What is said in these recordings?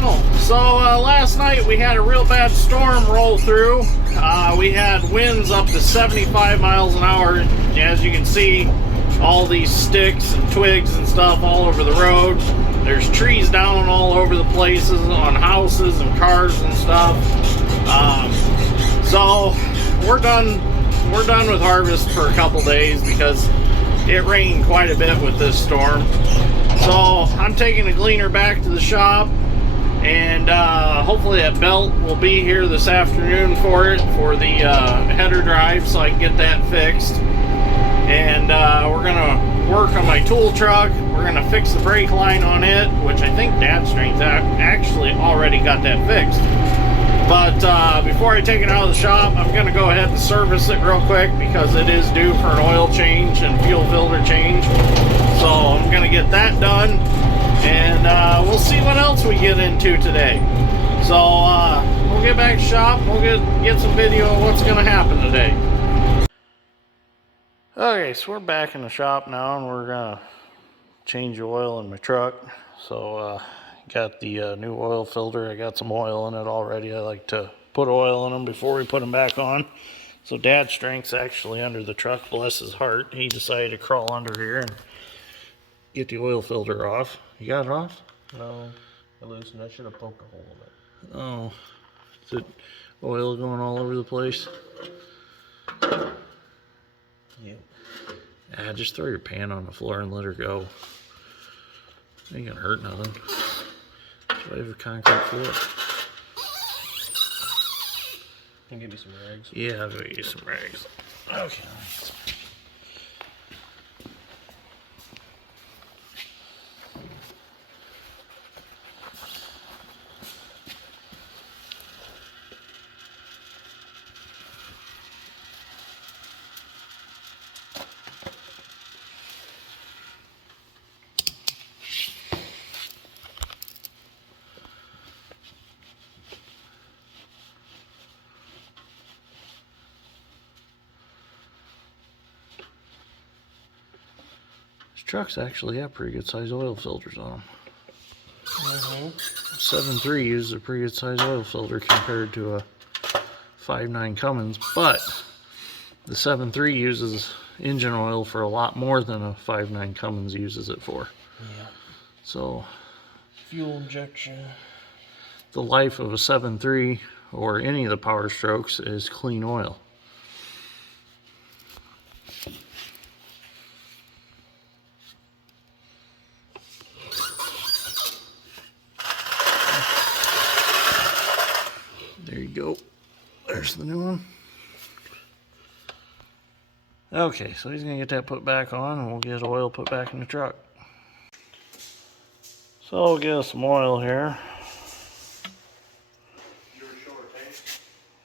channel. So last night we had a real bad storm roll through. We had winds up to 75 miles an hour. As you can see, all these sticks and twigs and stuff all over the road. There's trees down all over the places on houses and cars and stuff. So we're done with harvest for a couple days because it rained quite a bit with this storm. So I'm taking a Gleaner back to the shop, and hopefully that belt will be here this afternoon for the header drive, so I can get that fixed. And we're gonna work on my tool truck. We're gonna fix the brake line on it, which I think Dad Strength actually already got that fixed. But before I take it out of the shop, I'm gonna go ahead and service it real quick because it is due for an oil change and fuel filter change. So I'm gonna get that done, and we'll see what else we get into today. So we'll get back to shop. We'll get some video of what's gonna happen today. Okay, so we're back in the shop now, and we're gonna change the oil in my truck. So got the new oil filter. I got some oil in it already. I like to put oil in them before we put them back on. So Dad Strength's actually under the truck, bless his heart. He decided to crawl under here and get the oil filter off. You got it off? No, I loosened. I should have poked a hole in it. Oh, is it oil going all over the place? Yeah. Just throw your pan on the floor and let her go. Ain't gonna hurt nothing. That's why I have a concrete floor. Can you give me some rags? Yeah, I'll get you some rags. Okay. Trucks actually have pretty good size oil filters on them. 7.3 uses a pretty good size oil filter compared to a 5.9 Cummins, but the 7.3 uses engine oil for a lot more than a 5.9 Cummins uses it for. Yeah. So fuel injection. The life of a 7.3 or any of the Power Strokes is clean oil. There you go. There's the new one. Okay, so he's gonna get that put back on, and we'll get his oil put back in the truck. So we'll get us some oil here.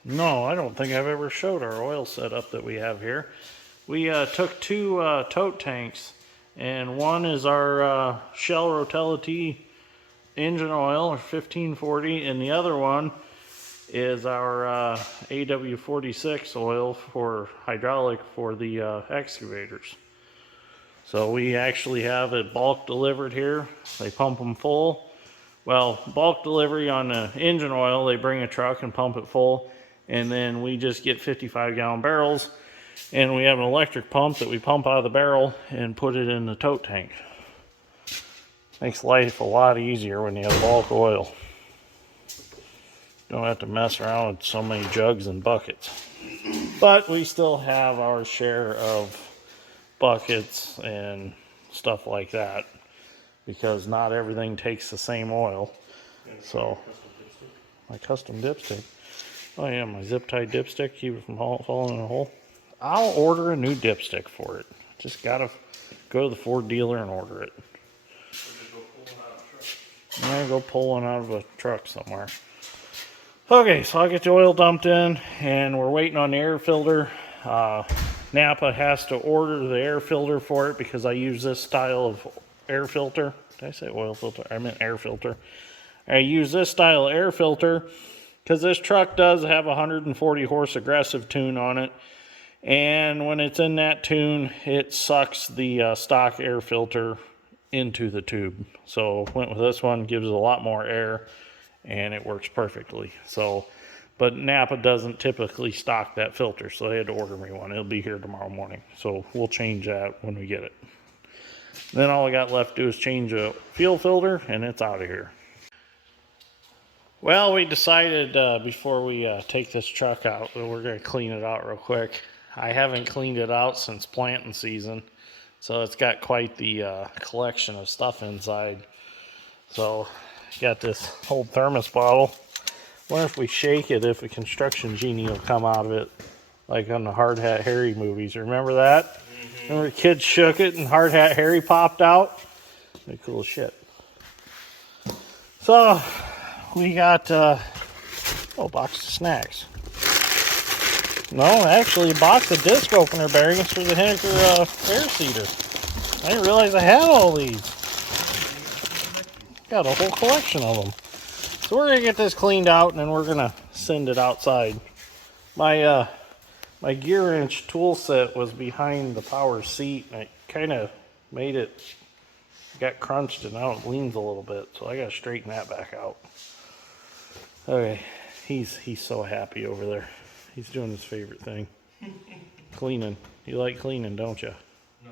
No, I don't think I've ever showed our oil setup that we have here. We took two tote tanks, and one is our Shell Rotelli engine oil, or 1540, and the other one is our AW46 oil for hydraulic for the excavators. So we actually have it bulk delivered here. They pump them full. Well, bulk delivery on the engine oil, they bring a truck and pump it full, and then we just get 55-gallon barrels, and we have an electric pump that we pump out of the barrel and put it in the tote tank. Makes life a lot easier when you have bulk oil. Don't have to mess around with so many jugs and buckets. But we still have our share of buckets and stuff like that, because not everything takes the same oil. So my custom dipstick. Oh yeah, my zip tie dipstick, keep it from falling in a hole. I'll order a new dipstick for it. Just gotta go to the Ford dealer and order it. Yeah, go pull one out of a truck somewhere. Okay, so I'll get the oil dumped in, and we're waiting on the air filter. Napa has to order the air filter for it because I use this style of air filter. Did I say oil filter? I meant air filter. I use this style of air filter because this truck does have a 140 horse aggressive tune on it, and when it's in that tune, it sucks the stock air filter into the tube. So went with this one, gives it a lot more air, and it works perfectly. So, but Napa doesn't typically stock that filter, so they had to order me one. It'll be here tomorrow morning, so we'll change that when we get it. Then all I got left to do is change a fuel filter, and it's out of here. Well, we decided before we take this truck out that we're going to clean it out real quick. I haven't cleaned it out since planting season, so it's got quite the collection of stuff inside. So, got this old thermos bottle. Wonder if we shake it, if a construction genie will come out of it, like on the Hard Hat Harry movies. Remember that? Mm-hmm. Remember the kids shook it and Hard Hat Harry popped out? Pretty cool shit. So, we got a box of snacks. No, actually a box of disc opener bearings for the Henniker air seeder. I didn't realize I had all these. Got a whole collection of them. So we're going to get this cleaned out and then we're going to send it outside. My gear wrench tool set was behind the power seat and it kind of made it, got crunched and now it leans a little bit. So I got to straighten that back out. Okay, he's so happy over there. He's doing his favorite thing. Cleaning. You like cleaning, don't you? No.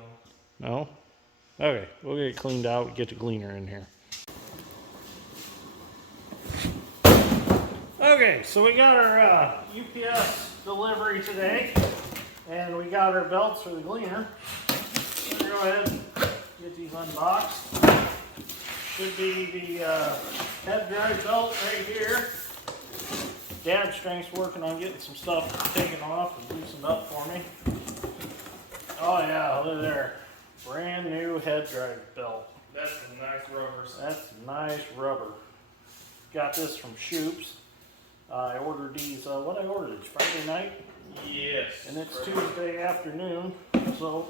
No? Okay, we'll get it cleaned out, get the Gleaner in here. Okay, so we got our UPS delivery today, and we got our belts for the Gleaner. We're gonna go ahead and get these unboxed. Should be the head drive belt right here. Dad's strength's working on getting some stuff taken off and loosened up for me. Oh yeah, look there. Brand new head drive belt. That's some nice rubbers. That's nice rubber. Got this from Shoop's. I ordered these, what I ordered, Friday night? Yes. And it's Tuesday afternoon, so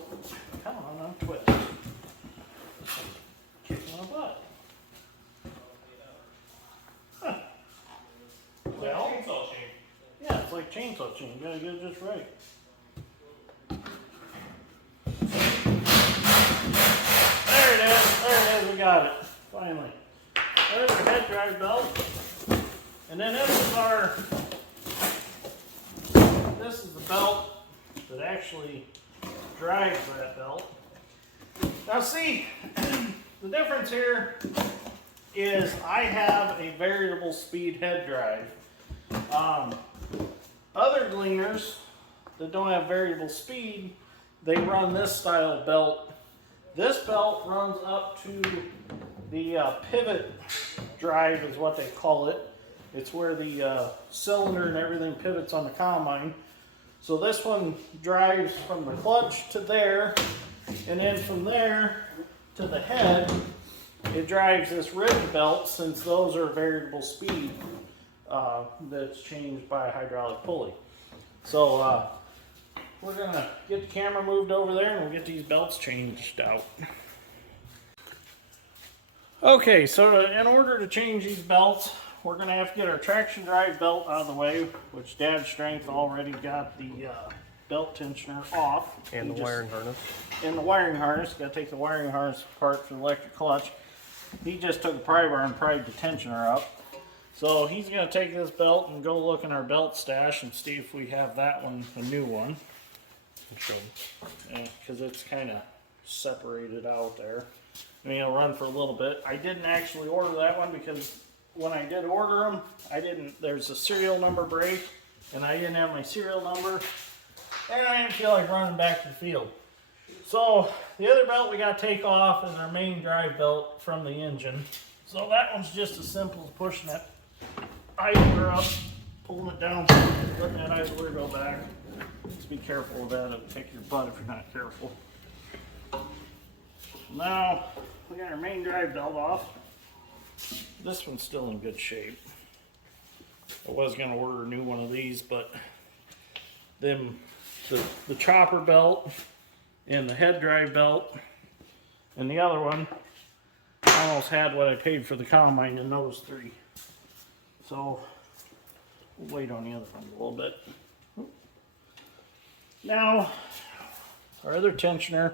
come on, twist. Kick my butt. Huh. Well, chainsaw chain. Yeah, it's like chainsaw chain. You gotta get it just right. There it is, we got it. Finally. There's our head drive belt. And then this is the belt that actually drives that belt. Now see, the difference here is I have a variable speed head drive. Other Gleaners that don't have variable speed, they run this style belt. This belt runs up to the pivot drive is what they call it. It's where the cylinder and everything pivots on the combine. So this one drives from the clutch to there, and then from there to the head, it drives this rivet belt, since those are variable speed that's changed by a hydraulic pulley. So we're gonna get the camera moved over there and we'll get these belts changed out. Okay, so in order to change these belts, we're going to have to get our traction drive belt out of the way, which Dad's strength already got the belt tensioner off. And the wiring harness. And the wiring harness. Got to take the wiring harness apart for the electric clutch. He just took a pry bar and pried the tensioner up. So he's going to take this belt and go look in our belt stash and see if we have that one, a new one. Because it's kind of separated out there. I mean, it'll run for a little bit. I didn't actually order that one because when I did order them, there's a serial number break, and I didn't have my serial number, and I didn't feel like running back to the field. So the other belt we got to take off is our main drive belt from the engine. So that one's just as simple as pushing that idler up, pulling it down, letting that idler go back. Just be careful with that, it'll kick your butt if you're not careful. Now we got our main drive belt off. This one's still in good shape. I was going to order a new one of these, but then the chopper belt and the head drive belt and the other one almost had what I paid for the combine in those three. So we'll wait on the other one a little bit. Now our other tensioner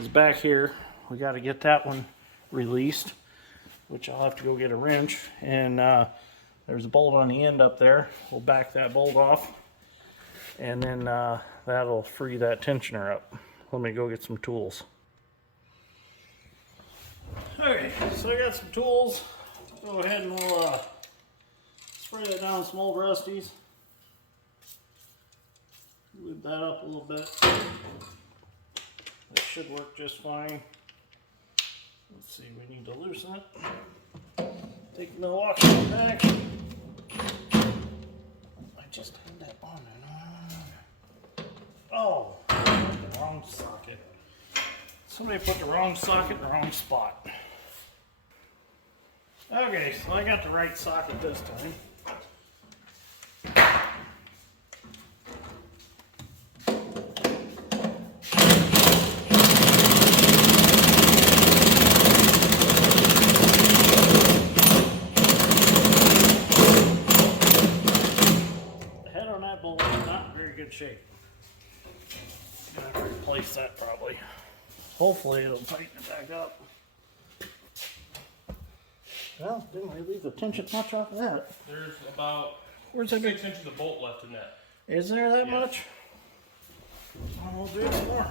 is back here. We got to get that one released. which I'll have to go get a wrench. And there's a bolt on the end up there. We'll back that bolt off, and then that'll free that tensioner up. Let me go get some tools. Okay, so I got some tools. Go ahead and we'll spray that down with some old rusties. Lube that up a little bit. That should work just fine. Let's see, we need to loosen it. Take the Milwaukee back. I just had that on and on. Oh, the wrong socket. Somebody put the wrong socket in the wrong spot. Okay, so I got the right socket this time. The head on that bolt is not in very good shape. I'm gonna have to replace that probably. Hopefully it'll tighten it back up. Well, didn't really leave the tension much off of that. There's about Where's that 6 inches of bolt left in that. Is there that much? Oh, we'll do some more.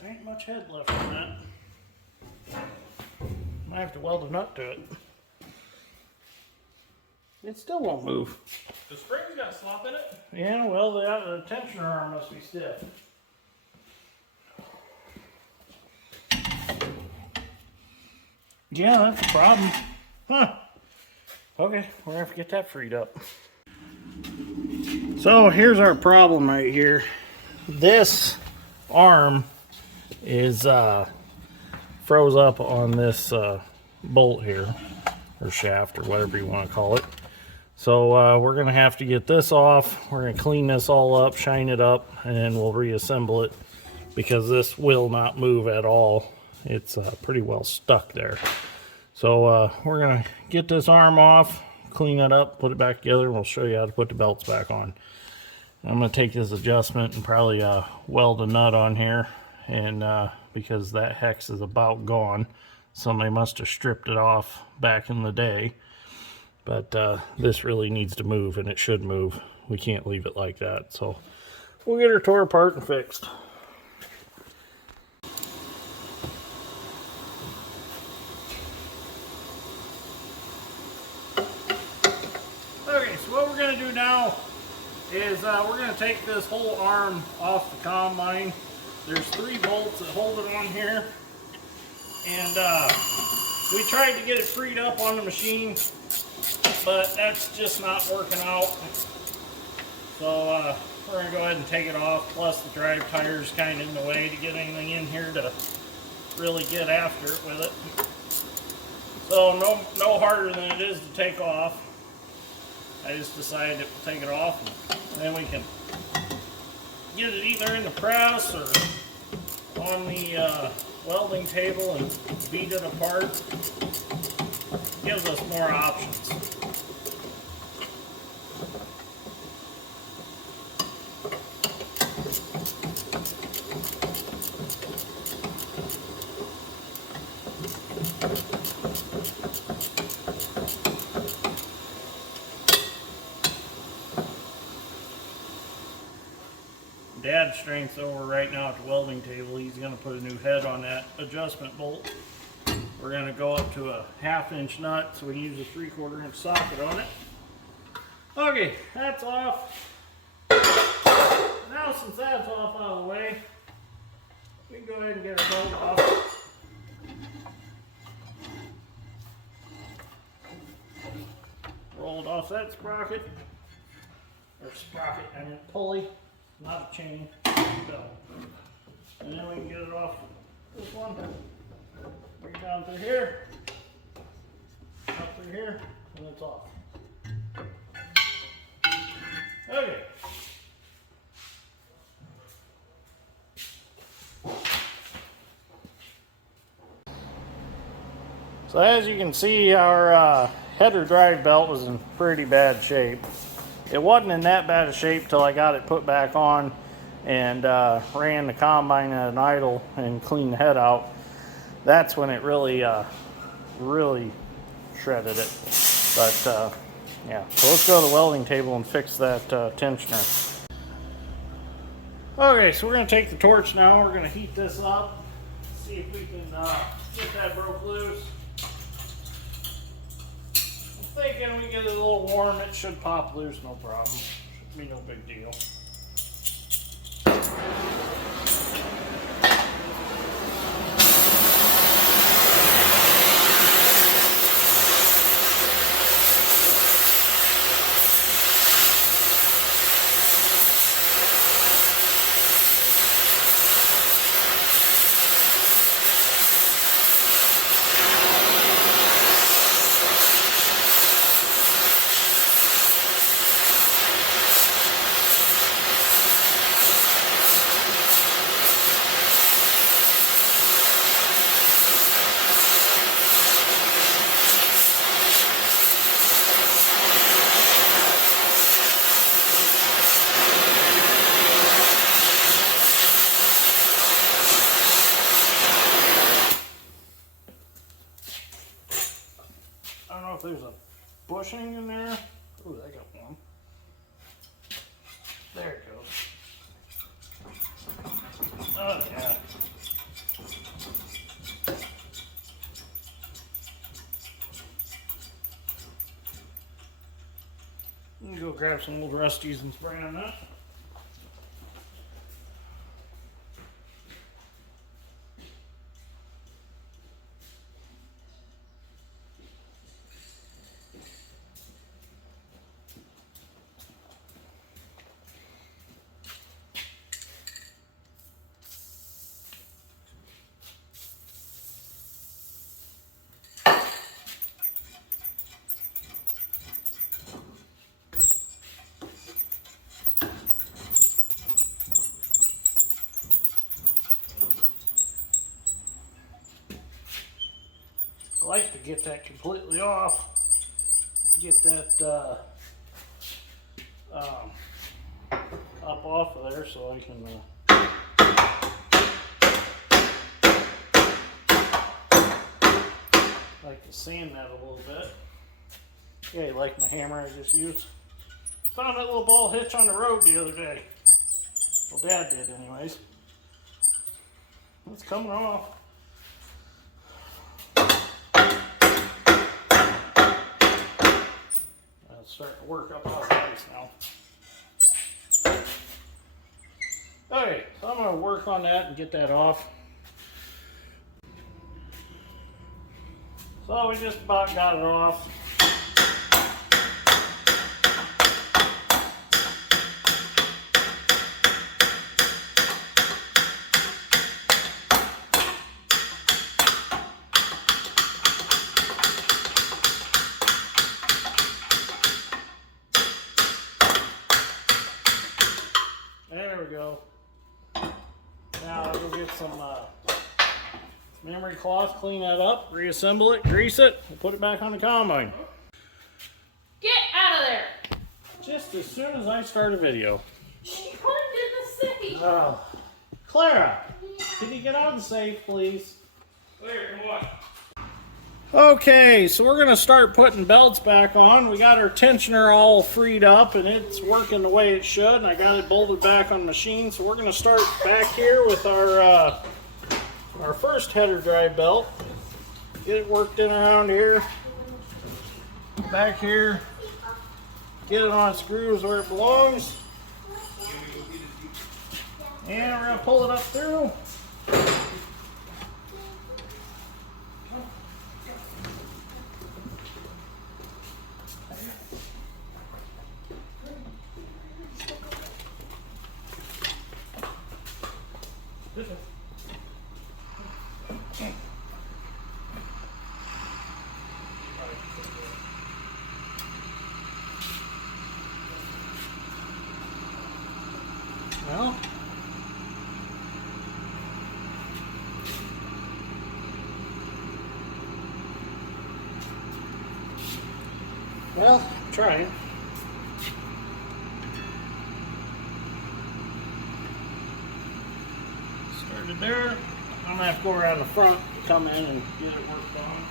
There ain't much head left on that. Might have to weld a nut to it. It still won't move. The spring's got slop in it? Yeah, well, the tensioner arm must be stiff. Yeah, that's a problem. Huh. Okay, we're gonna have to get that freed up. So here's our problem right here. This arm is froze up on this bolt here, or shaft, or whatever you want to call it. So we're going to have to get this off. We're going to clean this all up, shine it up, and then we'll reassemble it, because this will not move at all. It's pretty well stuck there. So we're going to get this arm off, clean it up, put it back together, and we'll show you how to put the belts back on. I'm going to take this adjustment and probably weld a nut on here, and because that hex is about gone. Somebody must have stripped it off back in the day. But this really needs to move, and it should move. We can't leave it like that. So we'll get her tore apart and fixed. Okay, so what we're going to do now is we're going to take this whole arm off the combine. There's 3 bolts that hold it on here. And we tried to get it freed up on the machine, but that's just not working out. So we're going to go ahead and take it off. Plus the drive tire is kind of in the way to get anything in here to really get after it with it. So no harder than it is to take off. I just decided that we'll take it off, and then we can get it either in the press or on the welding table and beat it apart. Gives us more options. Dad's strength's over right now at the welding table. He's going to put a new head on that adjustment bolt. We're going to go up to a 1/2 inch nut, so we can use a 3/4 inch socket on it. Okay, that's off. Now since that's off out of the way, we can go ahead and get our bolt off. Rolled off that sprocket, I mean pulley. Not a chain, belt. And then we can get it off this one. Bring it down through here, up through here, and it's off. Okay. So as you can see, our header drive belt was in pretty bad shape. It wasn't in that bad a shape till I got it put back on and ran the combine at an idle and cleaned the head out. That's when it really shredded it. But yeah, so let's go to the welding table and fix that tensioner. Okay, so we're going to take the torch now. We're going to heat this up, see if we can get that broke loose. I'm thinking we get it a little warm, it should pop loose, no problem. Should be no big deal. I don't know if there's a bushing in there. Ooh, I got one. There it goes. Oh, yeah. Let me go grab some old Rusties and spray on that. I like to get that completely off, get that up off of there so I can like to sand that a little bit. Yeah, like my hammer I just used. Found that little ball hitch on the road the other day. Well, Dad did anyways. It's coming off. Starting to work up out nice now. Okay, so I'm going to work on that and get that off. So we just about got it off. There we go. Now I'll go get some memory cloth, clean that up, reassemble it, grease it, and put it back on the combine. Get out of there! Just as soon as I start a video. She put it in the safe. Oh, Clara, can you get out of the safe, please? Where? What? Okay, so we're going to start putting belts back on. We got our tensioner all freed up and it's working the way it should. And I got it bolted back on the machine. So we're going to start back here with our first header drive belt. Get it worked in around here. Back here. Get it on screws where it belongs. And we're going to pull it up through. Well, Well, trying. Started there. I'm gonna have to go around the front, come in and get it worked on.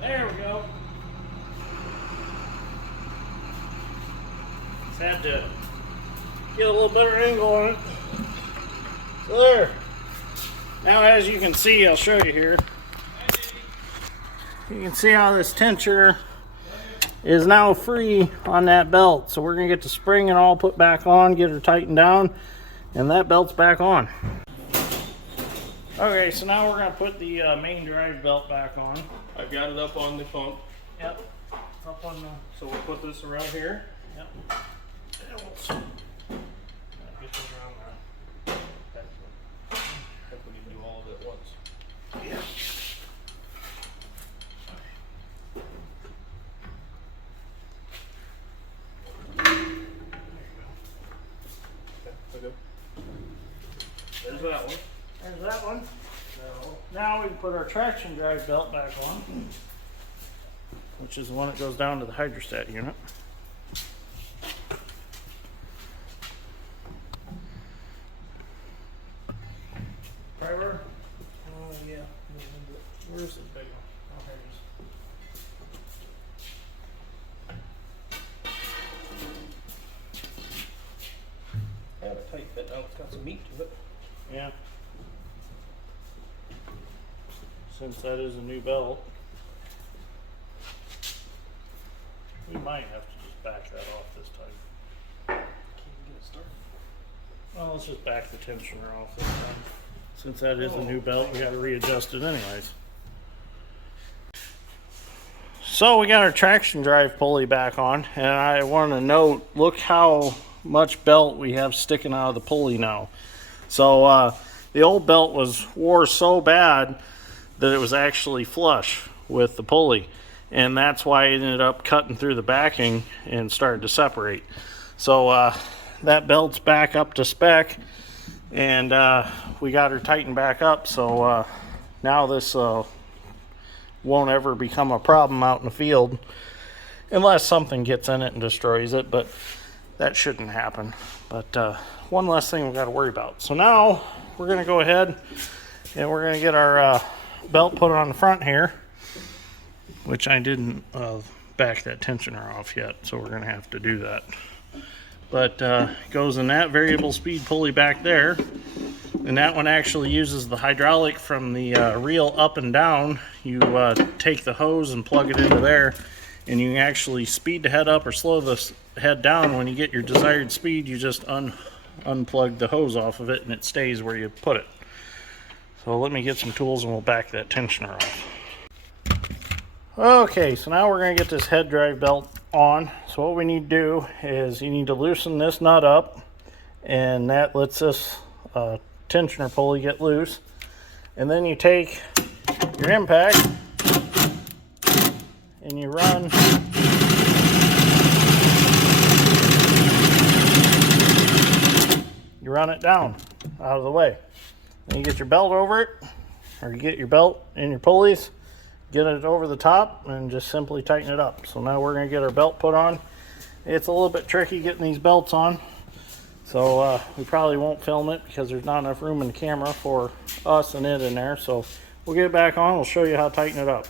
There we go. Just had to get a little better angle on it. So there. Now as you can see, I'll show you here. You can see how this tensioner is now free on that belt. So we're gonna get the spring and all put back on, get her tightened down, and that belt's back on. Okay, so now we're gonna put the main drive belt back on. I've got it up on the pump. Yep. Up on the. So we'll put this around here. Yep. And we'll get this around there. I think we need to do all of it at once. Yeah. Okay. There's that one. There's that one. Now we can put our traction drive belt back on, which is the one that goes down to the hydrostat unit. Driver? Yeah. Where's the big one? Oh, here it is. I have a tight fit now. It's got some meat to it. Yeah. Since that is a new belt, we might have to just back that off this time. Can't get it started. Well, let's just back the tensioner off this time. Since that is a new belt, we got to readjust it anyways. So we got our traction drive pulley back on, and I want to note, look how much belt we have sticking out of the pulley now. So the old belt wore so bad that it was actually flush with the pulley, and that's why it ended up cutting through the backing and started to separate. So that belt's back up to spec, and we got her tightened back up, so now this won't ever become a problem out in the field unless something gets in it and destroys it, but that shouldn't happen. But one less thing we've got to worry about. So now we're going to go ahead and we're going to get our belt put on the front here, which I didn't back that tensioner off yet, so we're going to have to do that. But it goes in that variable speed pulley back there, and that one actually uses the hydraulic from the reel up and down. You take the hose and plug it into there, and you can actually speed the head up or slow the head down. When you get your desired speed, you just unplug the hose off of it, and it stays where you put it. So let me get some tools and we'll back that tensioner off. Okay, so now we're going to get this head drive belt on. So what we need to do is you need to loosen this nut up, and that lets this tensioner pulley get loose. And then you take your impact and you run it down out of the way. Then you get your belt over it, or you get your belt and your pulleys, get it over the top, and just simply tighten it up. So now we're going to get our belt put on. It's a little bit tricky getting these belts on, so we probably won't film it because there's not enough room in the camera for us and it in there. So we'll get it back on. We'll show you how to tighten it up.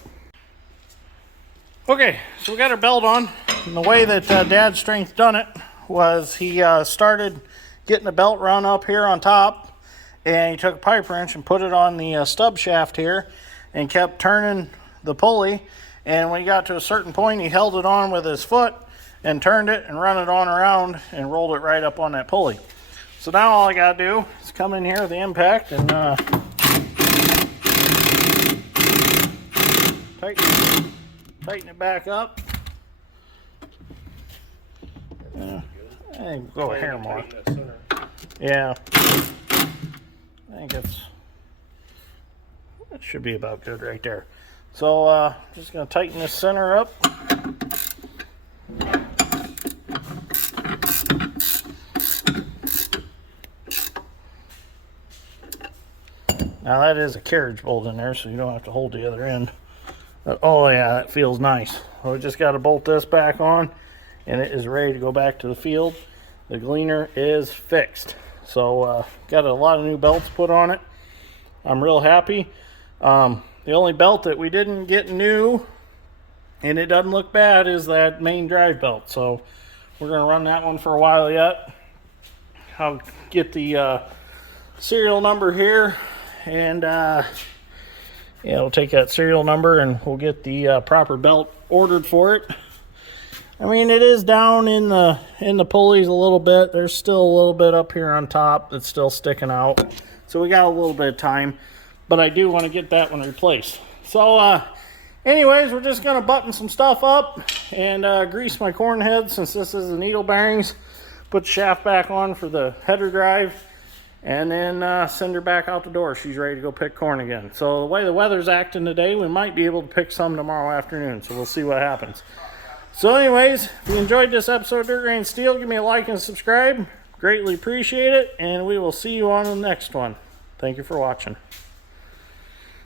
Okay, so we got our belt on, and the way that Dad Strength done it was he started getting the belt run up here on top, and he took a pipe wrench and put it on the stub shaft here and kept turning the pulley, and when he got to a certain point, he held it on with his foot and turned it and run it on around and rolled it right up on that pulley. So now all I got to do is come in here with the impact and tighten it back up. I think we'll go a hair more. Yeah. I think it's That should be about good right there. So just gonna tighten this center up. Now that is a carriage bolt in there, so you don't have to hold the other end. But, oh yeah, that feels nice. So we just got to bolt this back on, and it is ready to go back to the field. The Gleaner is fixed. So got a lot of new belts put on it. I'm real happy. The only belt that we didn't get new, and it doesn't look bad, is that main drive belt. So we're going to run that one for a while yet. I'll get the serial number here, and yeah, we'll take that serial number and we'll get the proper belt ordered for it. I mean, it is down in the pulleys a little bit. There's still a little bit up here on top that's still sticking out. So we got a little bit of time, but I do want to get that one replaced. So anyways, we're just going to button some stuff up and grease my corn head, since this is the needle bearings. Put the shaft back on for the header drive, and then send her back out the door. She's ready to go pick corn again. So the way the weather's acting today, we might be able to pick some tomorrow afternoon. So we'll see what happens. So anyways, if you enjoyed this episode of Dirt Grain Steel, give me a like and subscribe. Greatly appreciate it. And we will see you on the next one. Thank you for watching.